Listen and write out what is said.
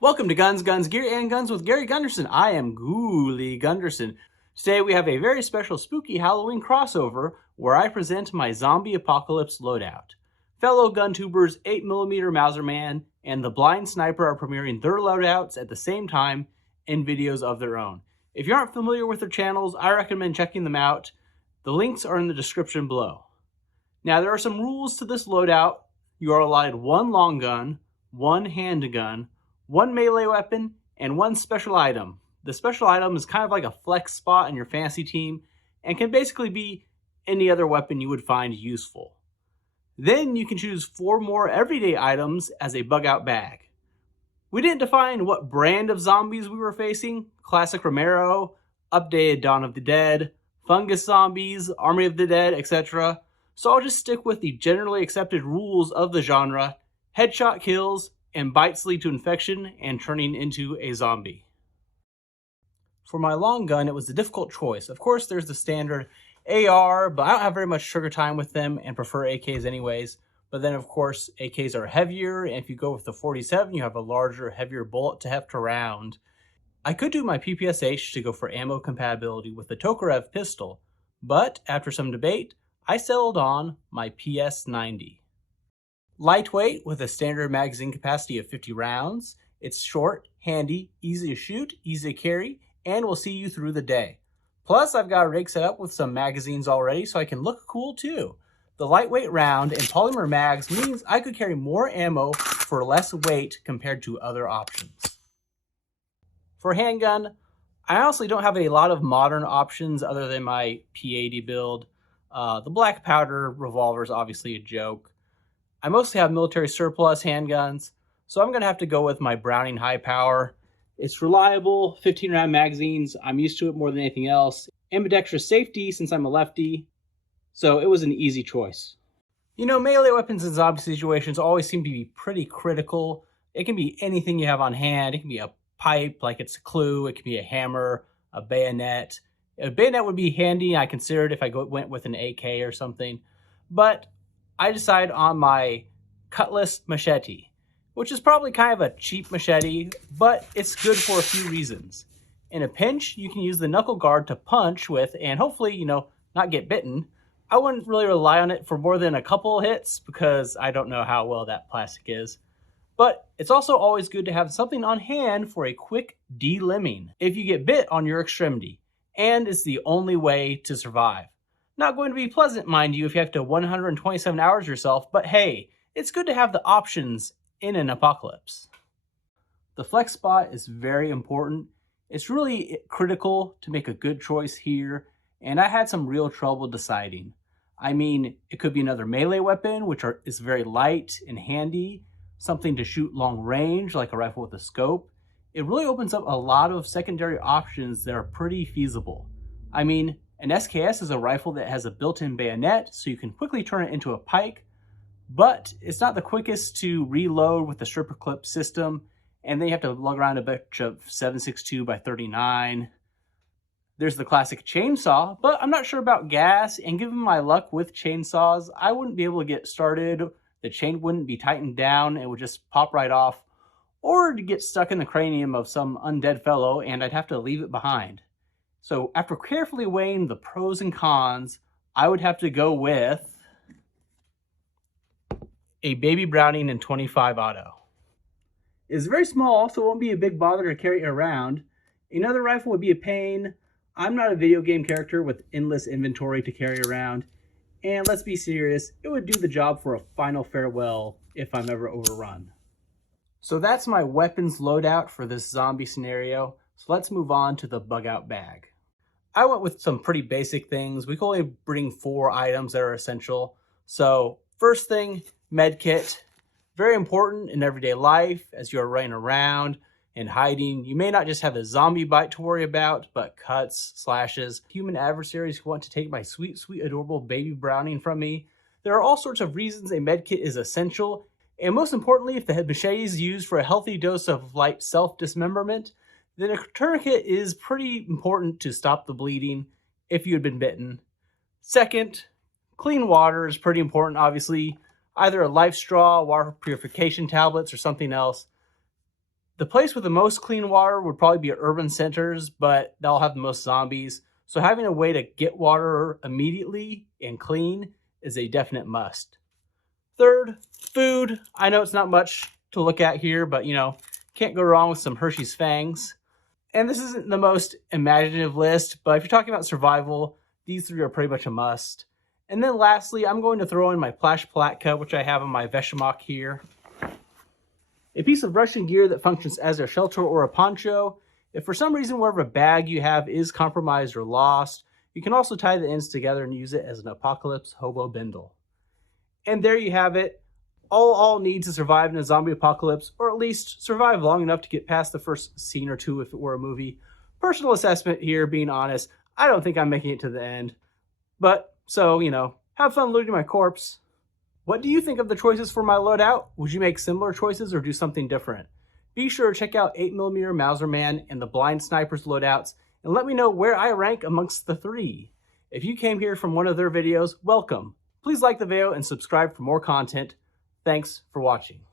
Welcome to Guns, Geary, and Guns with Gary Gunderson. I am Ghoulie Gunderson. Today we have a very special spooky Halloween crossover where I present my Zombie Apocalypse Loadout. Fellow GunTubers 8mm Mauser Man and the Blind Sniper are premiering their loadouts at the same time in videos of their own. If you aren't familiar with their channels, I recommend checking them out. The links are in the description below. Now there are some rules to this loadout. You are allotted one long gun, one handgun, one melee weapon, and one special item. The special item is kind of like a flex spot in your fantasy team and can basically be any other weapon you would find useful. Then you can choose 4 more everyday items as a bug out bag. We didn't define what brand of zombies we were facing: classic Romero, updated Dawn of the Dead, fungus zombies, Army of the Dead, etc. So I'll just stick with the generally accepted rules of the genre: headshot kills, and bites lead to infection and turning into a zombie. For my long gun, it was a difficult choice. Of course, there's the standard AR, but I don't have very much trigger time with them and prefer AKs anyways. But then, of course, AKs are heavier, and if you go with the 47, you have a larger, heavier bullet to heft around. I could do my PPSH to go for ammo compatibility with the Tokarev pistol, but after some debate, I settled on my PS90. Lightweight with a standard magazine capacity of 50 rounds. It's short, handy, easy to shoot, easy to carry, and will see you through the day. Plus, I've got a rig set up with some magazines already so I can look cool too. The lightweight round and polymer mags means I could carry more ammo for less weight compared to other options. For handgun, I honestly don't have a lot of modern options other than my P80 build. The black powder revolver is obviously a joke. I mostly have military surplus handguns, so I'm going to have to go with my Browning high power. It's reliable, 15 round magazines, I'm used to it more than anything else. Ambidextrous safety since I'm a lefty, so it was an easy choice. You know, melee weapons in zombie situations always seem to be pretty critical. It can be anything you have on hand. It can be a pipe like it's a clue, it can be a hammer, a bayonet. A bayonet would be handy, I considered if I went with an AK or something, but I decided on my cutlass machete, which is probably kind of a cheap machete, but it's good for a few reasons. In a pinch, you can use the knuckle guard to punch with and hopefully, not get bitten. I wouldn't really rely on it for more than a couple hits because I don't know how well that plastic is. But it's also always good to have something on hand for a quick de-limbing if you get bit on your extremity, and it's the only way to survive. Not going to be pleasant, mind you, if you have to 127 hours yourself, but hey, it's good to have the options in an apocalypse. The flex spot is very important. It's really critical to make a good choice here, and I had some real trouble deciding. I mean, it could be another melee weapon, which is very light and handy, something to shoot long range, like a rifle with a scope. It really opens up a lot of secondary options that are pretty feasible. I mean, an SKS is a rifle that has a built-in bayonet, so you can quickly turn it into a pike, but it's not the quickest to reload with the stripper clip system, and then you have to lug around a bunch of 7.62 by 39. There's the classic chainsaw, but I'm not sure about gas, and given my luck with chainsaws, I wouldn't be able to get started. The chain wouldn't be tightened down, it would just pop right off, or to get stuck in the cranium of some undead fellow, and I'd have to leave it behind. So after carefully weighing the pros and cons, I would have to go with a Baby Browning in 25 auto. It's very small, so it won't be a big bother to carry around. Another rifle would be a pain. I'm not a video game character with endless inventory to carry around. And let's be serious, it would do the job for a final farewell if I'm ever overrun. So that's my weapons loadout for this zombie scenario. So let's move on to the bug out bag. I went with some pretty basic things. We can only bring 4 items that are essential. So first thing, Medkit. Very important in everyday life as you're running around and hiding. You may not just have a zombie bite to worry about, but cuts, slashes, human adversaries who want to take my sweet, sweet, adorable baby Browning from me. There are all sorts of reasons a medkit is essential, and most importantly, if the machete is used for a healthy dose of light self-dismemberment, then a tourniquet is pretty important to stop the bleeding if you had been bitten. Second, clean water is pretty important, obviously. Either a life straw, water purification tablets, or something else. The place with the most clean water would probably be urban centers, but they'll have the most zombies. So having a way to get water immediately and clean is a definite must. Third, food. I know it's not much to look at here, but can't go wrong with some Hershey's Fangs. And this isn't the most imaginative list, but if you're talking about survival, these three are pretty much a must. And then lastly, I'm going to throw in my Plash Palatka, which I have on my Veshimok here. A piece of Russian gear that functions as a shelter or a poncho. If for some reason whatever bag you have is compromised or lost, you can also tie the ends together and use it as an apocalypse hobo bindle. And there you have it. All need to survive in a zombie apocalypse, or at least survive long enough to get past the first scene or two if it were a movie. Personal assessment here, being honest, I don't think I'm making it to the end. But, so, have fun looting my corpse. What do you think of the choices for my loadout? Would you make similar choices or do something different? Be sure to check out 8mm Mauser Man and the Blind Snipers loadouts, and let me know where I rank amongst the three. If you came here from one of their videos, welcome. Please like the video and subscribe for more content. Thanks for watching.